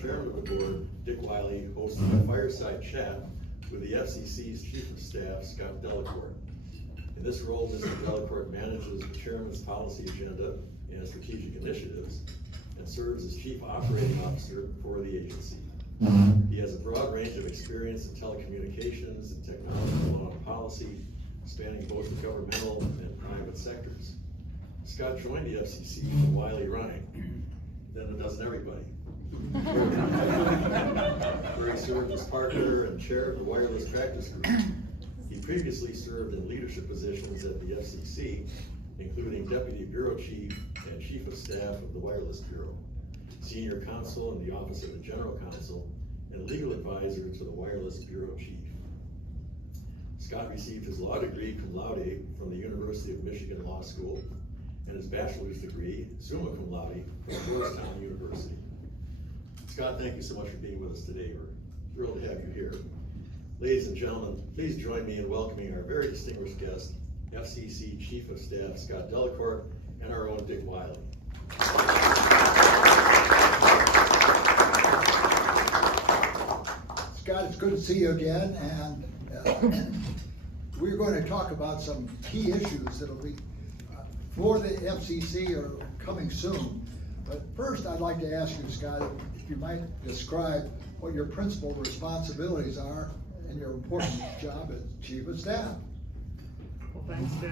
chairman of the board, Dick Wiley, hosted a fireside chat with the FCC's chief of staff, Scott Delacourt. In this role, Mr. Delacourt manages the chairman's policy agenda and strategic initiatives and serves as chief operating officer for the agency. He has a broad range of experience in telecommunications and technology law and policy, spanning both the governmental and private sectors. Scott joined the FCC from Wiley running, then it doesn't everybody. Where he served as partner and chair of the wireless practice group. He previously served in leadership positions at the FCC, including Deputy Bureau Chief and Chief of Staff of the Wireless Bureau, Senior Counsel in the Office of the General Counsel, and Legal Advisor to the Wireless Bureau Chief. Scott received his law degree cum laude from the University of Michigan Law School and his bachelor's degree, summa cum laude, from Georgetown University. Scott, thank you so much for being with us today. We're thrilled to have you here. Ladies and gentlemen, please join me in welcoming our very distinguished guest, FCC Chief of Staff Scott Delacourt, and our own Dick Wiley. Scott, it's good to see you again, and we're going to talk about some key issues that'll be for the FCC or coming soon. But first, I'd like to ask you, Scott, if you might describe what your principal responsibilities are in your important job as Chief of Staff. Well, thanks, Dick,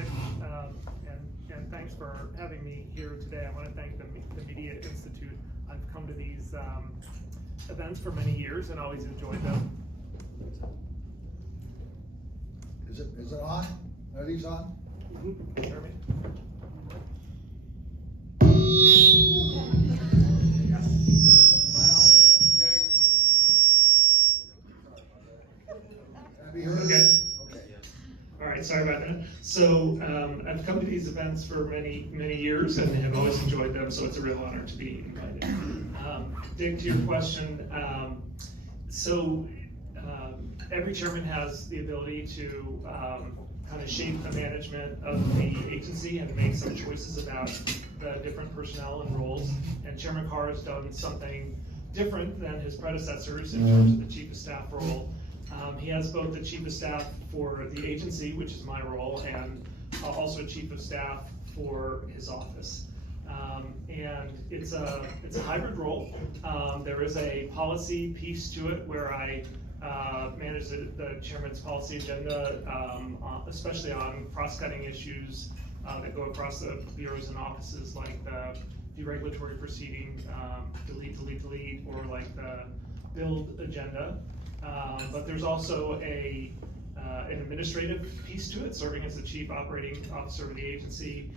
and thanks for having me here today. I want to thank the Media Institute. I've come to these events for many years and always enjoyed them. Is it on? Are these on? Mm-hmm. Hear me? Okay. All right, sorry about that. So I've come to these events for many years and have always enjoyed them, so it's a real honor to be invited. Dick, to your question, every chairman has the ability to kind of shape the management of the agency and make some choices about the different personnel and roles. And Chairman Carr has done something different than his predecessors in terms of the Chief of Staff role. He has both the Chief of Staff for the agency, which is my role, and also Chief of Staff for his office. And it's a hybrid role. There is a policy piece to it where I manage the chairman's policy agenda, especially on cross-cutting issues that go across the bureaus and offices, like the deregulatory proceeding, delete, or like the build agenda. But there's also an administrative piece to it, serving as the chief operating officer of the agency,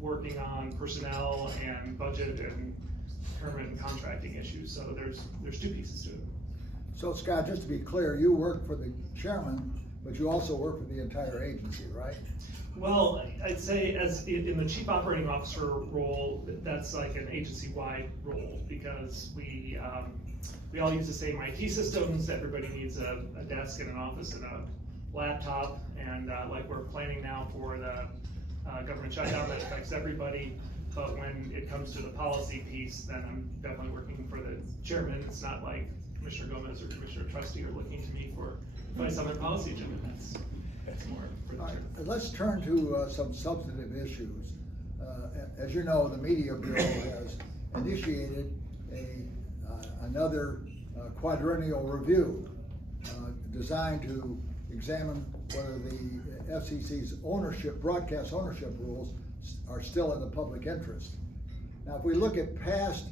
working on personnel and budget and procurement and contracting issues. So there's two pieces to it. So Scott, just to be clear, you work for the chairman, but you also work for the entire agency, right? Well, I'd say as in the chief operating officer role, that's like an agency-wide role, because we all use the same IT systems. Everybody needs a desk and an office and a laptop, and like we're planning now for the government shutdown that affects everybody. But when it comes to the policy piece, then I'm definitely working for the chairman. It's not like Commissioner Gomez or Commissioner Trustee are looking to me for advice on their policy agenda. That's more for the chairman. Let's turn to some substantive issues. As you know, the Media Bureau has initiated another quadrennial review designed to examine whether the FCC's broadcast ownership rules are still in the public interest. Now, if we look at past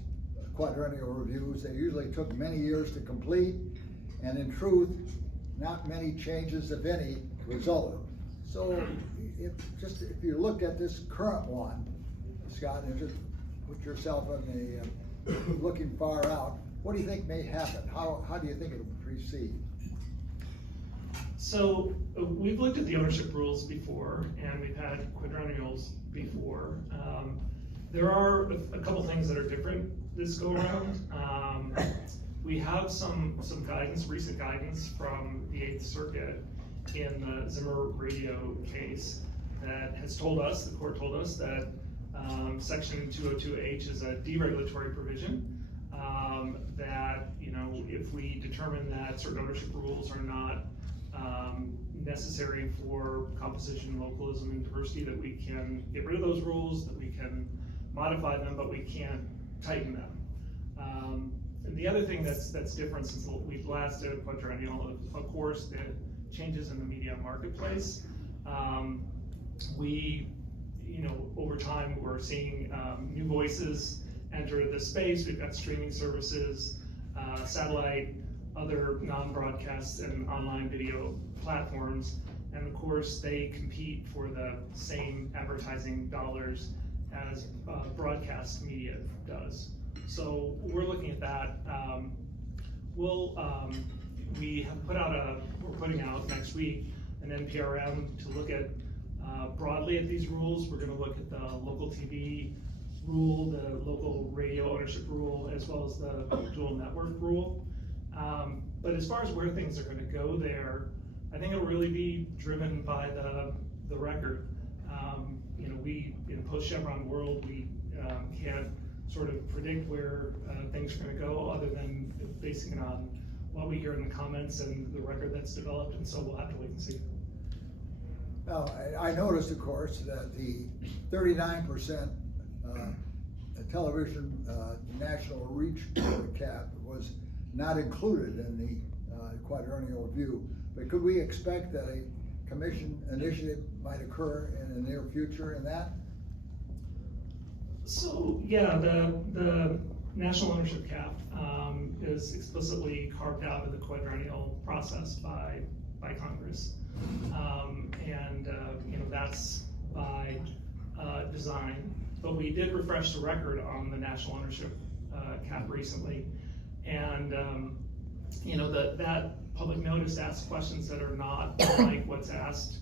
quadrennial reviews, they usually took many years to complete, and in truth, not many changes, if any, resulted. So, if you look at this current one, Scott, and just put yourself in the looking far out, what do you think may happen? How do you think it will proceed? So we've looked at the ownership rules before, and we've had quadrennials before. There are a couple things that are different this go around. We have some guidance, recent guidance from the 8th Circuit in the Zimmer radio case that has told us, the court told us, that Section 202H is a deregulatory provision, that, if we determine that certain ownership rules are not necessary for composition, localism, and diversity, that we can get rid of those rules, that we can modify them, but we can't tighten them. And the other thing that's different since we last did a quadrennial, of course, the changes in the media marketplace. Over time, we're seeing new voices enter the space. We've got streaming services, satellite, other non-broadcast and online video platforms, and of course they compete for the same advertising dollars as broadcast media does. So we're looking at that. We're putting out next week an NPRM to look at broadly at these rules. We're going to look at the local TV rule, the local radio ownership rule, as well as the dual network rule. But as far as where things are going to go there, I think it'll really be driven by the record. We, in post-Chevron world, we can't sort of predict where things are going to go other than basing it on what we hear in the comments and the record that's developed, and so we'll have to wait and see. Now, I noticed, of course, that the 39% television national reach cap was not included in the quadrennial review. But could we expect that a commission initiative might occur in the near future in that? So yeah, the national ownership cap is explicitly carved out of the quadrennial process by Congress, and that's by design. But we did refresh the record on the national ownership cap recently, and that public notice asks questions that are not like what's asked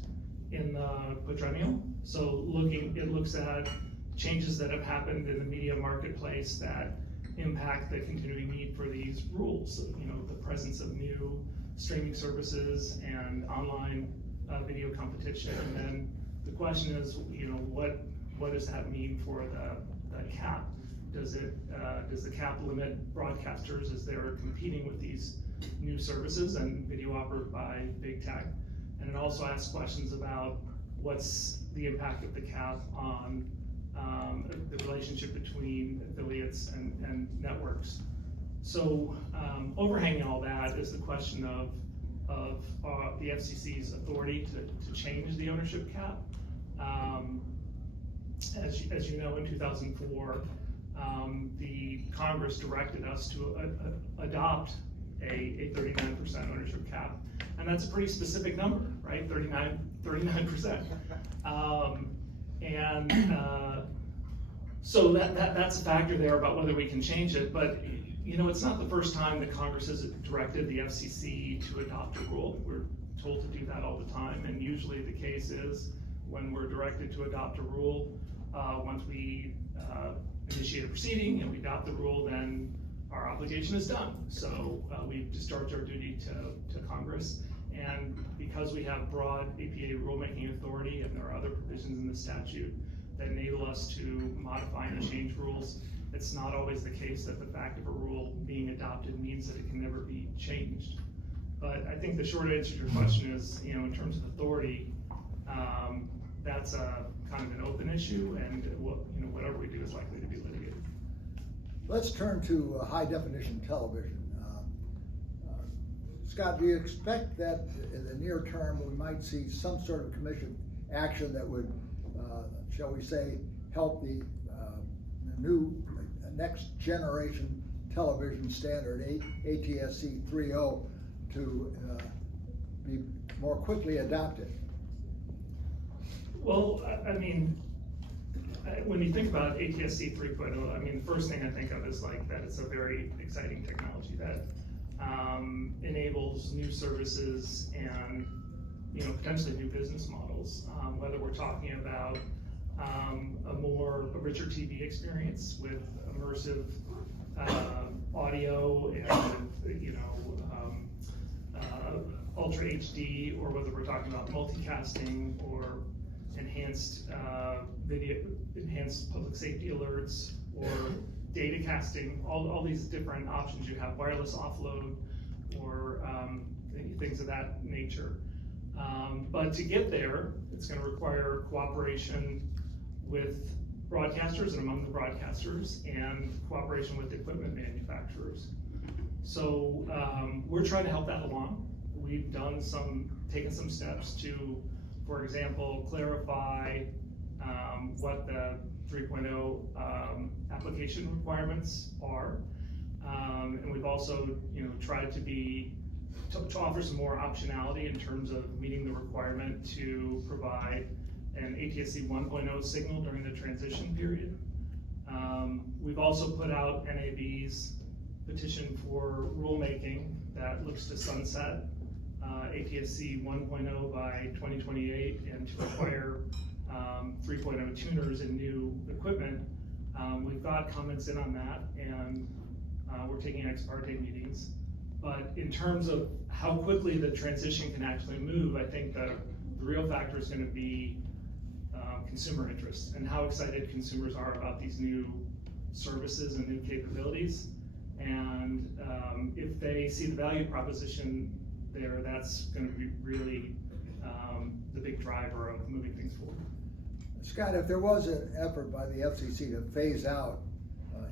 in the quadrennial. So it looks at changes that have happened in the media marketplace that impact the continuing need for these rules. So, the presence of new streaming services and online video competition. And then the question is, what does that mean for the cap? Does the cap limit broadcasters as they're competing with these new services and video offered by big tech? And it also asks questions about what's the impact of the cap on the relationship between affiliates and networks. So overhanging all that is the question of the FCC's authority to change the ownership cap. As you know, in 2004, the Congress directed us to adopt a 39% ownership cap, and that's a pretty specific number, right? 39%. So that's a factor there about whether we can change it, but it's not the first time that Congress has directed the FCC to adopt a rule. We're told to do that all the time, and usually the case is when we're directed to adopt a rule, once we initiate a proceeding and we adopt the rule, then our obligation is done. So we've discharged our duty to Congress, and because we have broad APA rulemaking authority, and there are other provisions in the statute that enable us to modify and change rules, it's not always the case that the fact of a rule being adopted means that it can never be changed. But I think the short answer to your question is, in terms of authority, that's a kind of an open issue, and whatever we do is likely to be litigated. Let's turn to high definition television. Scott, do you expect that in the near term we might see some sort of commission action that would, shall we say, help the new next generation television standard, ATSC 3.0, to be more quickly adopted? Well, when you think about ATSC 3.0, the first thing I think of is that it's a very exciting technology that enables new services and potentially new business models. Whether we're talking about a richer TV experience with immersive audio and Ultra HD, or whether we're talking about multicasting or enhanced video, enhanced public safety alerts, or data casting, all these different options you have, wireless offload, or things of that nature. But to get there, it's going to require cooperation with broadcasters and among the broadcasters, and cooperation with equipment manufacturers. So we're trying to help that along. We've taken some steps to, for example, clarify what the 3.0 application requirements are, and we've also, tried to offer some more optionality in terms of meeting the requirement to provide an ATSC 1.0 signal during the transition period. We've also put out NAB's petition for rulemaking that looks to sunset ATSC 1.0 by 2028 and to require 3.0 tuners in new equipment. We've got comments in on that, and we're taking ex parte meetings. But in terms of how quickly the transition can actually move, I think the real factor is going to be consumer interest and how excited consumers are about these new services and new capabilities. And if they see the value proposition there, that's going to be really the big driver of moving things forward. Scott, if there was an effort by the FCC to phase out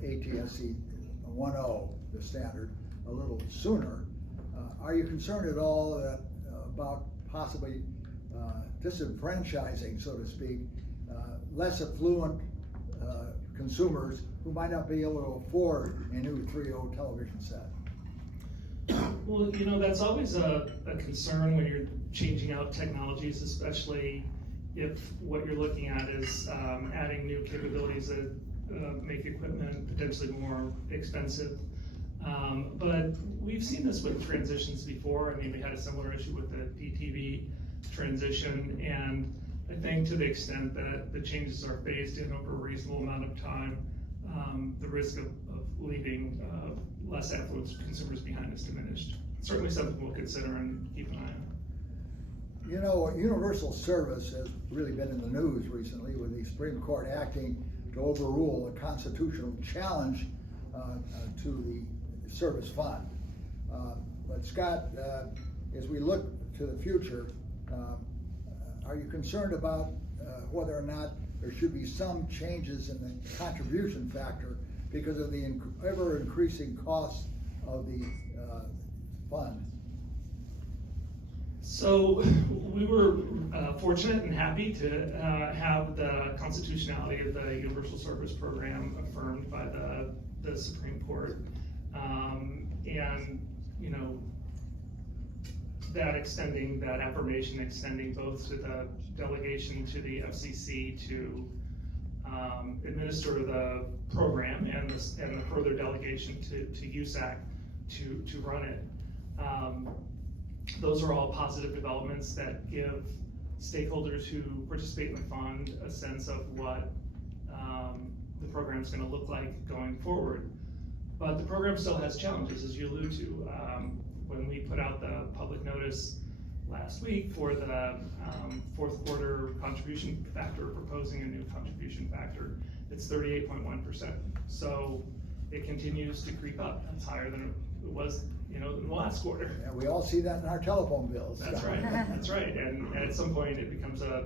ATSC 1.0, the standard, a little sooner, are you concerned at all about possibly disenfranchising, so to speak, less affluent consumers who might not be able to afford a new 3.0 television set? Well, that's always a concern when you're changing out technologies, especially if what you're looking at is adding new capabilities that make equipment potentially more expensive. But we've seen this with transitions before. I mean, we had a similar issue with the DTV transition, and I think to the extent that the changes are phased in over a reasonable amount of time, the risk of leaving less affluent consumers behind is diminished. Certainly something we'll consider and keep an eye on. Universal service has really been in the news recently, with the Supreme Court acting to overrule a constitutional challenge to the service fund. But Scott, as we look to the future, are you concerned about whether or not there should be some changes in the contribution factor because of the ever-increasing cost of the fund? So we were fortunate and happy to have the constitutionality of the Universal Service Program affirmed by the Supreme Court. And that affirmation extending both to the delegation to the FCC to administer the program and the further delegation to USAC to run it. Those are all positive developments that give stakeholders who participate in the fund a sense of what the program is going to look like going forward. But the program still has challenges, as you allude to. When we put out the public notice last week for the fourth quarter contribution factor, proposing a new contribution factor, it's 38.1%. So it continues to creep up. That's higher than it was, in the last quarter. Yeah, we all see that in our telephone bills. That's right. That's right. And at some point, it becomes a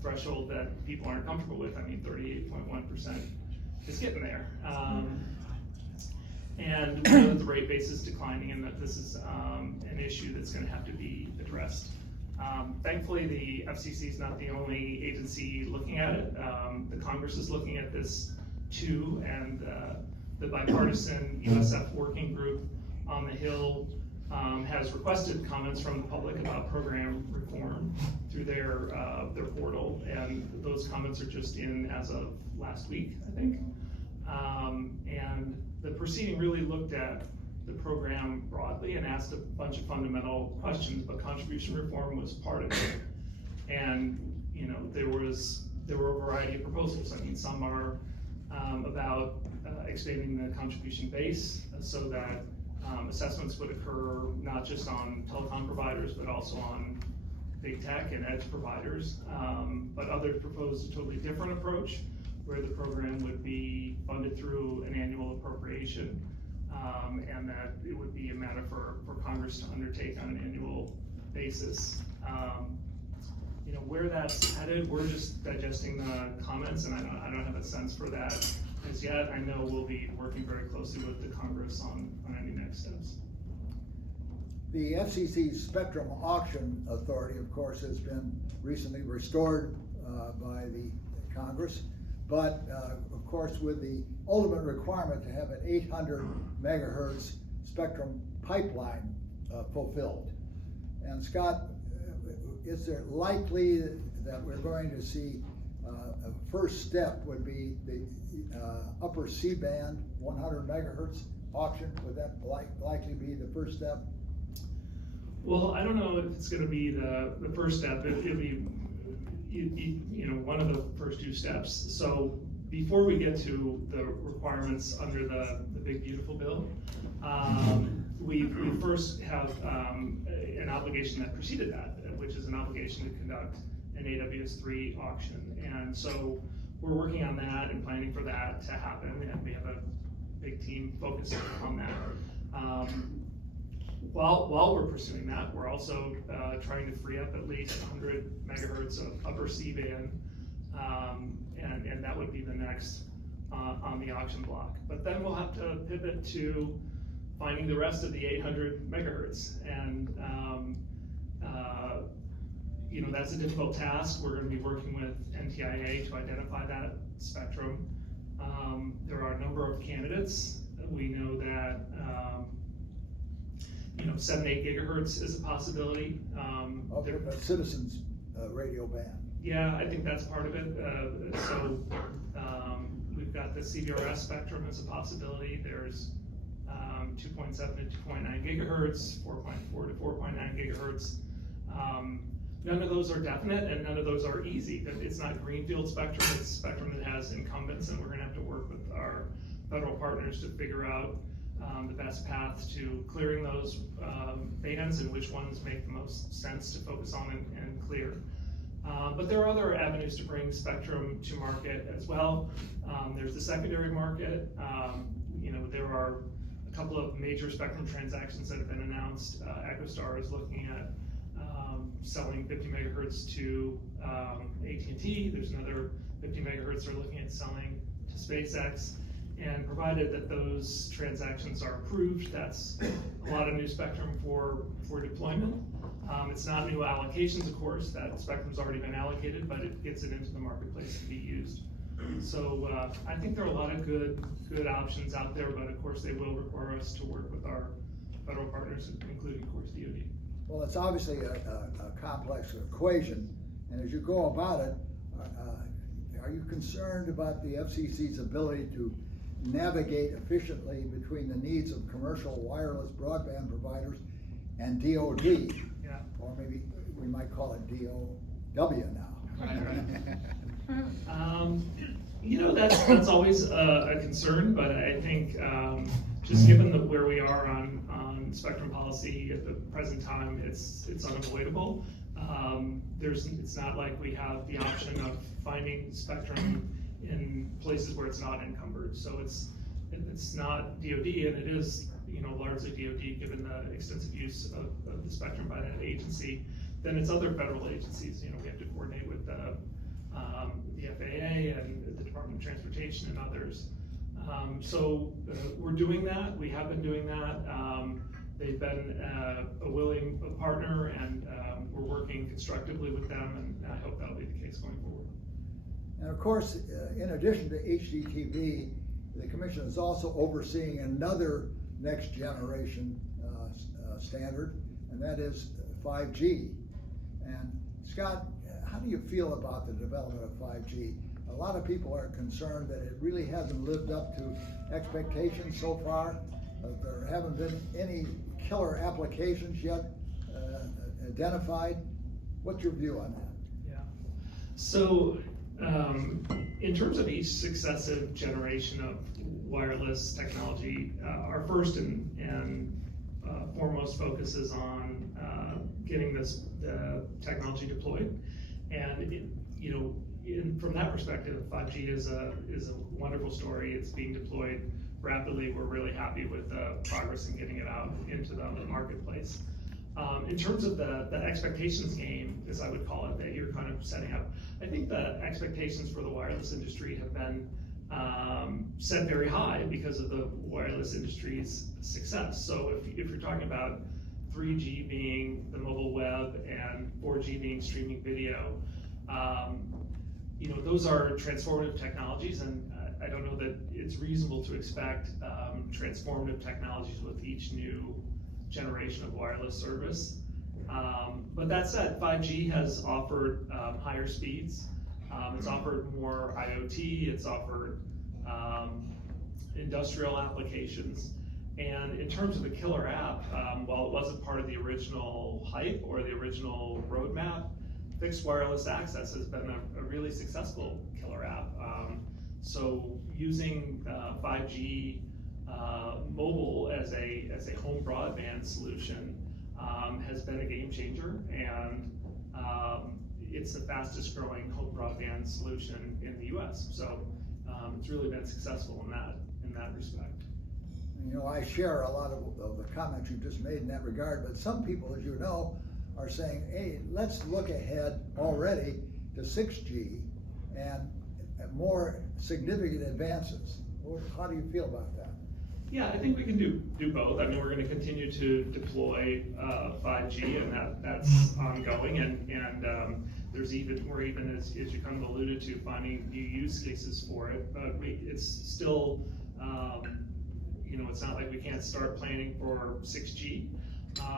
threshold that people aren't comfortable with. I mean, 38.1% is getting there. And we know that the rate base is declining, and that this is an issue that's going to have to be addressed. Thankfully, the FCC is not the only agency looking at it. The Congress is looking at this too, and the bipartisan USF working group on the Hill has requested comments from the public about program reform through their portal, and those comments are just in as of last week, I think. And the proceeding really looked at the program broadly and asked a bunch of fundamental questions, but contribution reform was part of it. And there were a variety of proposals. I mean, some are about expanding the contribution base so that assessments would occur not just on telecom providers, but also on big tech and edge providers. But others proposed a totally different approach, where the program would be funded through an annual appropriation, and that it would be a matter for Congress to undertake on an annual basis. You know, where that's headed, we're just digesting the comments, and I don't have a sense for that as yet. I know we'll be working very closely with the Congress on any next steps. The FCC Spectrum Auction Authority, of course, has been recently restored by the Congress, but of course with the ultimate requirement to have an 800 megahertz spectrum pipeline fulfilled. And Scott, is it likely that we're going to see a first step would be the upper C-band 100 megahertz auction? Would that likely be the first step? Well, I don't know if it's going to be the first step. It'll be you know, one of the first two steps. So before we get to the requirements under the Big Beautiful Bill, we first have an obligation that preceded that, which is an obligation to conduct an AWS-3 auction. And so we're working on that and planning for that to happen, and we have a big team focused on that. While we're pursuing that, we're also trying to free up at least 100 megahertz of upper C-band, and that would be the next on the auction block. But then we'll have to pivot to finding the rest of the 800 megahertz, and you know, that's a difficult task. We're going to be working with NTIA to identify that spectrum. There are a number of candidates. We know that you know, 7-8 gigahertz is a possibility. Citizens radio band. Yeah, I think that's part of it. So we've got the CBRS spectrum as a possibility. There's 2.7 to 2.9 gigahertz, 4.4 to 4.9 gigahertz. None of those are definite, and none of those are easy. It's not greenfield spectrum, it's spectrum that has incumbents, and we're gonna have to work with our federal partners to figure out the best path to clearing those bands and which ones make the most sense to focus on and clear. But there are other avenues to bring spectrum to market as well. There's the secondary market. You know, there are a couple of major spectrum transactions that have been announced. EchoStar is looking at selling 50 megahertz to AT&T. There's another 50 megahertz they're looking at selling to SpaceX. And provided that those transactions are approved, that's a lot of new spectrum for deployment. It's not new allocations, of course. That spectrum's already been allocated, but it gets it into the marketplace to be used. So I think there are a lot of good options out there, but of course they will require us to work with our federal partners, including, of course, DoD. Well, it's obviously a complex equation, and as you go about it, are you concerned about the FCC's ability to navigate efficiently between the needs of commercial wireless broadband providers and DoD? Yeah. Or maybe we might call it DOW now. Right. You know, that's always a concern, but I think just given where we are on spectrum policy at the present time, it's unavoidable. It's not like we have the option of finding spectrum in places where it's not encumbered. So it's not DoD, and it is, you know, largely DoD given the extensive use of the spectrum by that agency. Then it's other federal agencies. You know, we have to coordinate with the FAA and the Department of Transportation and others. So we're doing that. We have been doing that. They've been a willing partner, and we're working constructively with them, and I hope that'll be the case going forward. And of course, in addition to HDTV, the Commission is also overseeing another next generation standard, and that is 5G. And Scott, how do you feel about the development of 5G? A lot of people are concerned that it really hasn't lived up to expectations so far. There haven't been any killer applications yet identified. What's your view on that? Yeah. So in terms of each successive generation of wireless technology, our first and foremost focus is on getting the technology deployed. And from that perspective, 5G is a wonderful story. It's being deployed rapidly. We're really happy with the progress in getting it out into the marketplace. In terms of the expectations game, as I would call it, that you're kind of setting up, I think the expectations for the wireless industry have been set very high because of the wireless industry's success. So if you're talking about 3G being the mobile web and 4G being streaming video, those are transformative technologies, and I don't know that it's reasonable to expect transformative technologies with each new generation of wireless service. But that said, 5G has offered higher speeds. It's offered more IoT. It's offered industrial applications. And in terms of the killer app, while it wasn't part of the original hype or the original roadmap, fixed wireless access has been a really successful killer app. So using 5G mobile as a home broadband solution has been a game changer, and it's the fastest growing home broadband solution in the US. So it's really been successful in that respect. I share a lot of the comments you just made in that regard, but some people, as you know, are saying, hey, let's look ahead already to 6G and more significant advances. How do you feel about that? Yeah, I think we can do both. I mean, we're going to continue to deploy 5G, and that's ongoing. And we're even as you kind of alluded to, finding new use cases for it. But it's still, it's not like we can't start planning for 6G,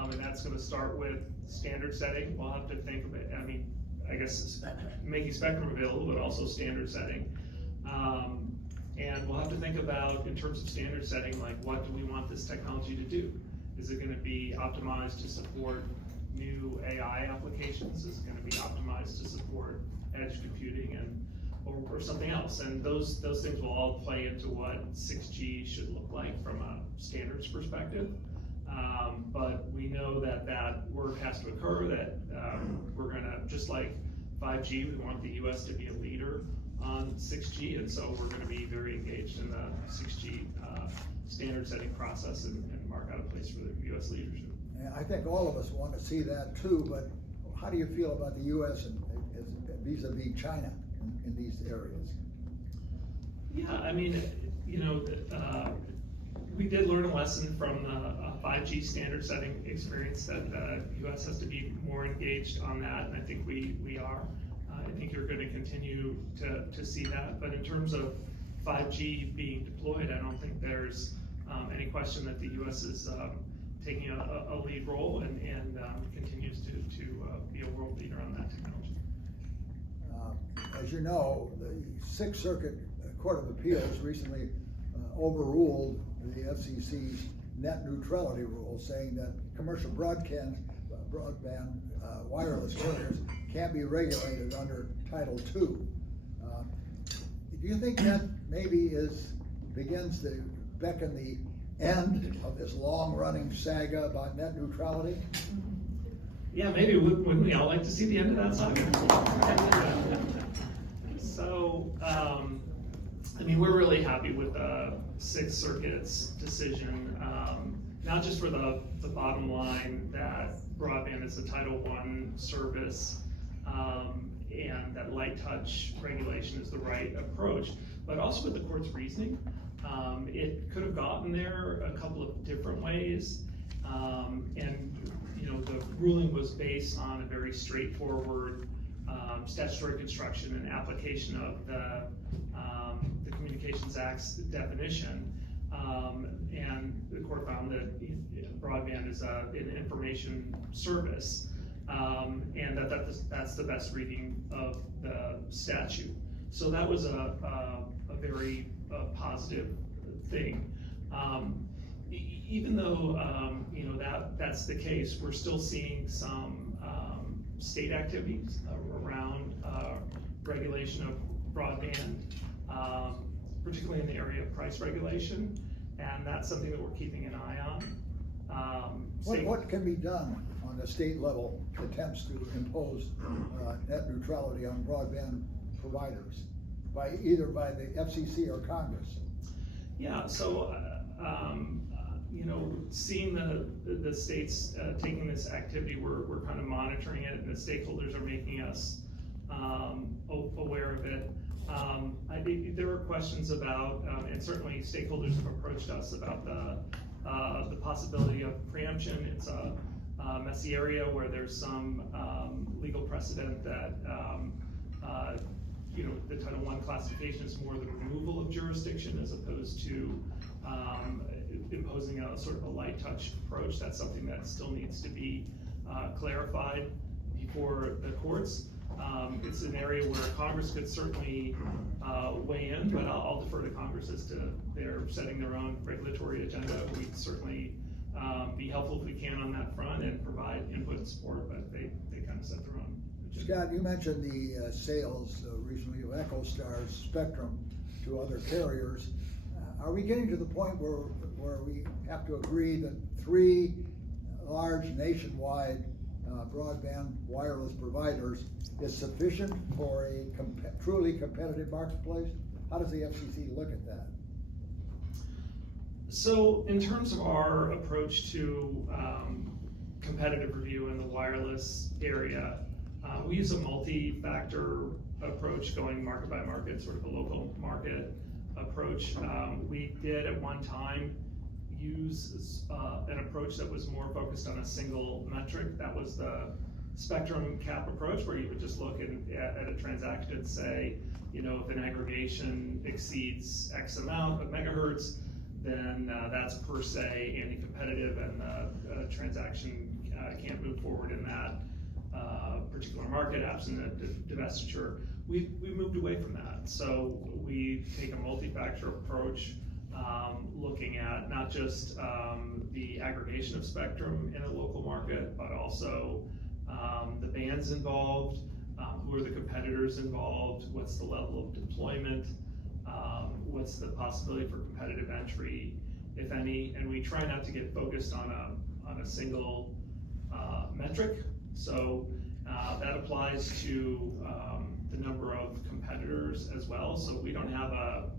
and that's going to start with standard setting. We'll have to think of it. I mean, I guess making spectrum available, but also standard setting. And we'll have to think about, in terms of standard setting, like, what do we want this technology to do? Is it going to be optimized to support new AI applications? Is it going to be optimized to support edge computing or something else? And those things will all play into what 6G should look like from a standards perspective. But we know that work has to occur, that we're going to, just like 5G, we want the US to be a leader on 6G, and so we're going to be very engaged in the 6G standard setting process and mark out a place for the US leadership. Yeah, I think all of us want to see that too, but how do you feel about the US and vis-a-vis China in these areas? Yeah, I mean, we did learn a lesson from the 5G standard setting experience that the US has to be more engaged on that, and I think we are. I think you're going to continue to see that, but in terms of 5G being deployed, I don't think there's any question that the US is taking a lead role and continues to be a world leader on that technology. As you know, the Sixth Circuit Court of Appeals recently overruled the FCC's net neutrality rule, saying that commercial broadband wireless carriers can't be regulated under Title II. Do you think that maybe begins to beckon the end of this long-running saga about net neutrality? Yeah, maybe. Wouldn't we all like to see the end of that saga? So, I mean, we're really happy with the Sixth Circuit's decision, not just for the bottom line that broadband is a Title I service, and that light touch regulation is the right approach, but also with the court's reasoning. It could have gotten there a couple of different ways, and the ruling was based on a very straightforward statutory construction and application of the Communications Act's definition, and the court found that broadband is an information service, and that's the best reading of the statute. So that was a very positive thing. Even though that's the case, we're still seeing some state activities around regulation of broadband, particularly in the area of price regulation, and that's something that we're keeping an eye on. What can be done on the state level attempts to impose net neutrality on broadband providers, either by the FCC or Congress? Yeah, so, seeing the states taking this activity, we're kind of monitoring it, and the stakeholders are making us aware of it. I think there were questions about, and certainly stakeholders have approached us about the possibility of preemption. It's a messy area where there's some legal precedent that the Title I classification is more the removal of jurisdiction as opposed to imposing a sort of a light touch approach. That's something that still needs to be clarified before the courts. It's an area where Congress could certainly weigh in, but I'll defer to Congress as to their setting their own regulatory agenda. We'd certainly be helpful if we can on that front and provide input and support, but they kind of set their own agenda. Scott, you mentioned the sales recently of EchoStar's spectrum to other carriers. Are we getting to the point where we have to agree that 3 large nationwide broadband wireless providers is sufficient for a truly competitive marketplace? How does the FCC look at that? So in terms of our approach to competitive review in the wireless area, we use a multi-factor approach, going market by market, sort of a local market approach. We did at one time use an approach that was more focused on a single metric. That was the spectrum cap approach, where you would just look at a transaction and say, if an aggregation exceeds X amount of megahertz, then that's per se anti-competitive, and the transaction can't move forward in that particular market absent a divestiture. We moved away from that. So we take a multi-factor approach, looking at not just the aggregation of spectrum in a local market, but also the bands involved, who are the competitors involved, what's the level of deployment, what's the possibility for competitive entry, if any, and we try not to get focused on a single metric. So that applies to the number of competitors as well. So we don't have a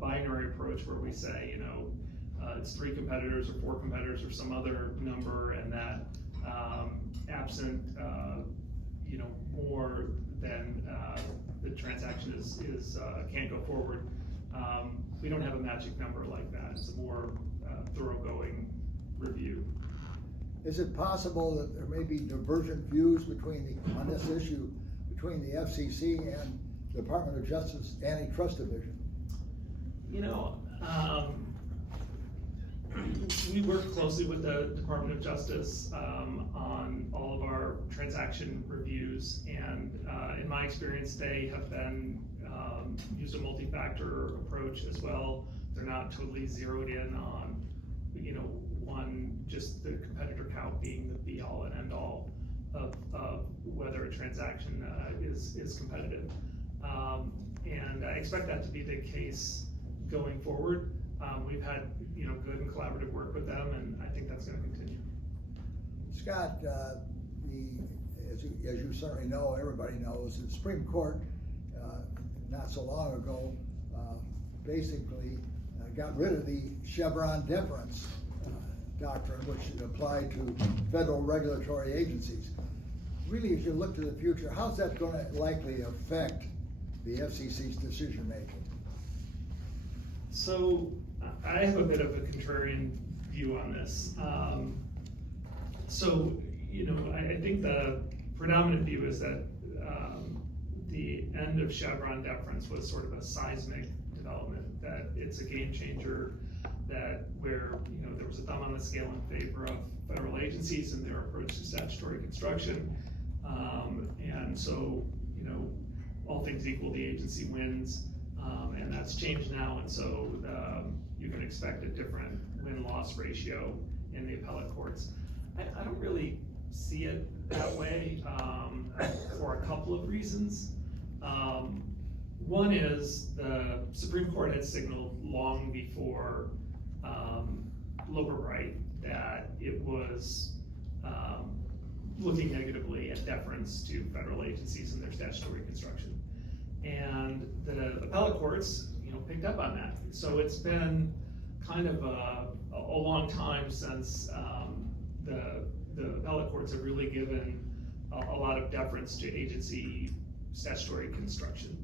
binary approach where we say, it's 3 competitors or 4 competitors or some other number, and that absent more than the transaction is can't go forward. We don't have a magic number like that. It's a more thoroughgoing review. Is it possible that there may be divergent views on this issue between the FCC and the Department of Justice Antitrust Division? We work closely with the Department of Justice on all of our transaction reviews, and in my experience, they have been used a multi-factor approach as well. They're not totally zeroed in on, just the competitor count being the be-all and end-all of whether a transaction is competitive. And I expect that to be the case going forward. We've had good and collaborative work with them, and I think that's going to continue. Scott, as you certainly know, everybody knows, the Supreme Court not so long ago basically got rid of the Chevron deference doctrine, which applied to federal regulatory agencies. Really, as you look to the future, how's that going to likely affect the FCC's decision making? So I have a bit of a contrarian view on this. I think the predominant view is that the end of Chevron deference was sort of a seismic development, that it's a game changer, that where there was a thumb on the scale in favor of federal agencies and their approach to statutory construction, and so all things equal, the agency wins, and that's changed now, and so you can expect a different win-loss ratio in the appellate courts. I don't really see it that way for a couple of reasons. One is the Supreme Court had signaled long before Loper Bright that it was looking negatively at deference to federal agencies and their statutory construction. And the appellate courts, picked up on that. So it's been kind of a long time since the appellate courts have really given a lot of deference to agency statutory construction.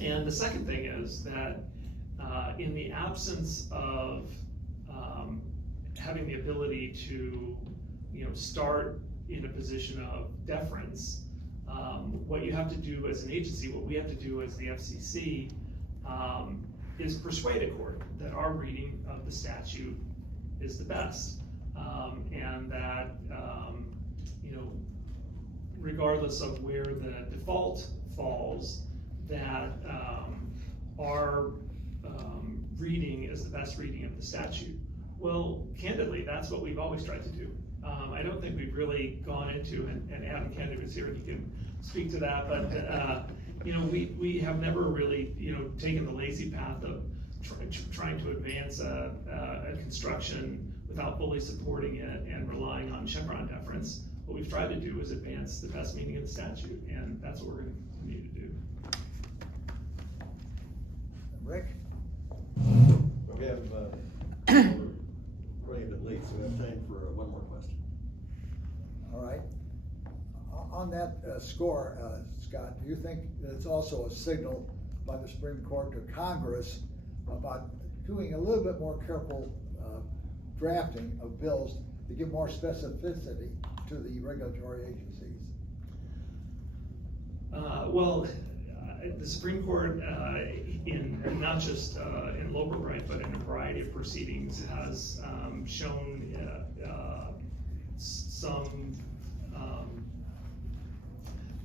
And the second thing is that in the absence of having the ability to start in a position of deference, what you have to do as an agency, what we have to do as the FCC, is persuade a court that our reading of the statute is the best, and that regardless of where the default falls, that our reading is the best reading of the statute. Well, candidly, that's what we've always tried to do. I don't think we've really gone into, and Adam Kennedy was here, he can speak to that, but we have never really taken the lazy path of trying to advance a construction without fully supporting it and relying on Chevron deference. What we've tried to do is advance the best meaning of the statute, and that's what we're going to continue to do. Rick? We have, we're running a bit late, so we have time for one more question. All right. On that score, Scott, do you think that it's also a signal by the Supreme Court to Congress about doing a little bit more careful drafting of bills to give more specificity to the regulatory agencies? Well, the Supreme Court, in not just in local right, but in a variety of proceedings, has shown some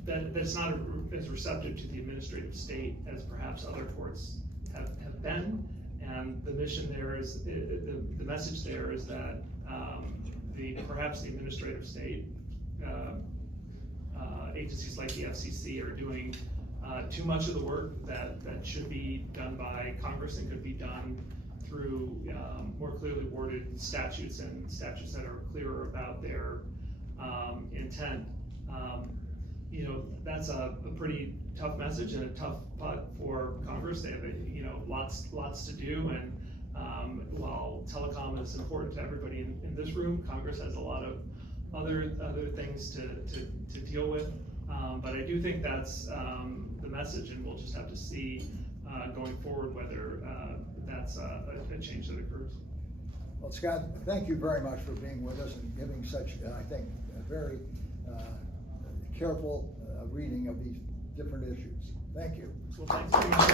that's not as receptive to the administrative state as perhaps other courts have been. And the mission there is, the message there is that perhaps the administrative state agencies like the FCC are doing too much of the work that should be done by Congress and could be done through more clearly worded statutes and statutes that are clearer about their intent. That's a pretty tough message and a tough putt for Congress. They have lots to do, and while telecom is important to everybody in this room, Congress has a lot of other things to deal with. But I do think that's the message, and we'll just have to see going forward whether that's a change that occurs. Well, Scott, thank you very much for being with us and giving such, I think, a very careful reading of these different issues. Thank you. Well, thanks for being here.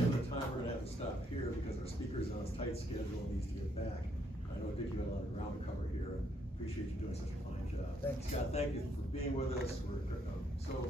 Given the time, we're going to have to stop here because our speaker's on a tight schedule and needs to get back. I know Dick, you had a lot of ground to cover here, and appreciate you doing such a fine job. Thanks. Scott, thank you for being with us. We're so